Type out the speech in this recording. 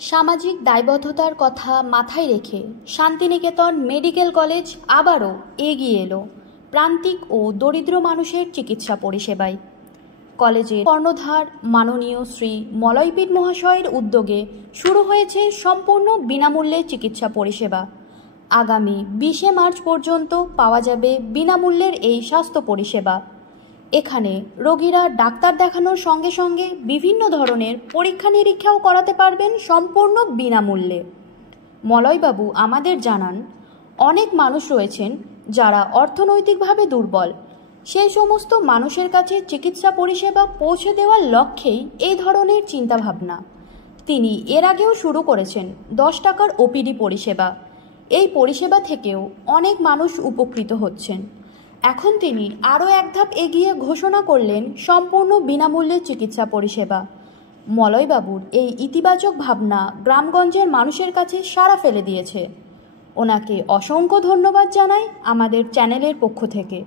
সামাজিক দায়বদ্ধতার কথা মাথায় রেখে শান্তিনিকেতন মেডিকেল কলেজ আবারও এগিয়ে এলো প্রান্তিক ও দরিদ্র মানুষের চিকিৎসা পরিষেবায়। কলেজের কর্ণধার মাননীয় শ্রী মলয়পীঠ মহাশয়ের উদ্যোগে শুরু হয়েছে সম্পূর্ণ বিনামূল্যে চিকিৎসা পরিষেবা। আগামী 20শে মার্চ পর্যন্ত পাওয়া যাবে বিনামূল্যের এই স্বাস্থ্য পরিষেবা। এখানে রোগীরা ডাক্তার দেখানোর সঙ্গে সঙ্গে বিভিন্ন ধরনের পরীক্ষা নিরীক্ষাও করাতে পারবেন সম্পূর্ণ বিনামূল্যে। মলয়বাবু আমাদের জানান, অনেক মানুষ রয়েছেন যারা অর্থনৈতিকভাবে দুর্বল। সেই সমস্ত মানুষের কাছে চিকিৎসা পরিষেবা পৌঁছে দেওয়ার লক্ষ্যেই এই ধরনের চিন্তাভাবনা। তিনি এর আগেও শুরু করেছেন 10 টাকার ওপিডি পরিষেবা। এই পরিষেবা থেকেও অনেক মানুষ উপকৃত হচ্ছেন। এখন তিনি আরও এক ধাপ এগিয়ে ঘোষণা করলেন সম্পূর্ণ বিনামূল্যে চিকিৎসা পরিষেবা। মলয়বাবুর এই ইতিবাচক ভাবনা গ্রামগঞ্জের মানুষের কাছে সাড়া ফেলে দিয়েছে। ওনাকে অসংখ্য ধন্যবাদ জানাই আমাদের চ্যানেলের পক্ষ থেকে।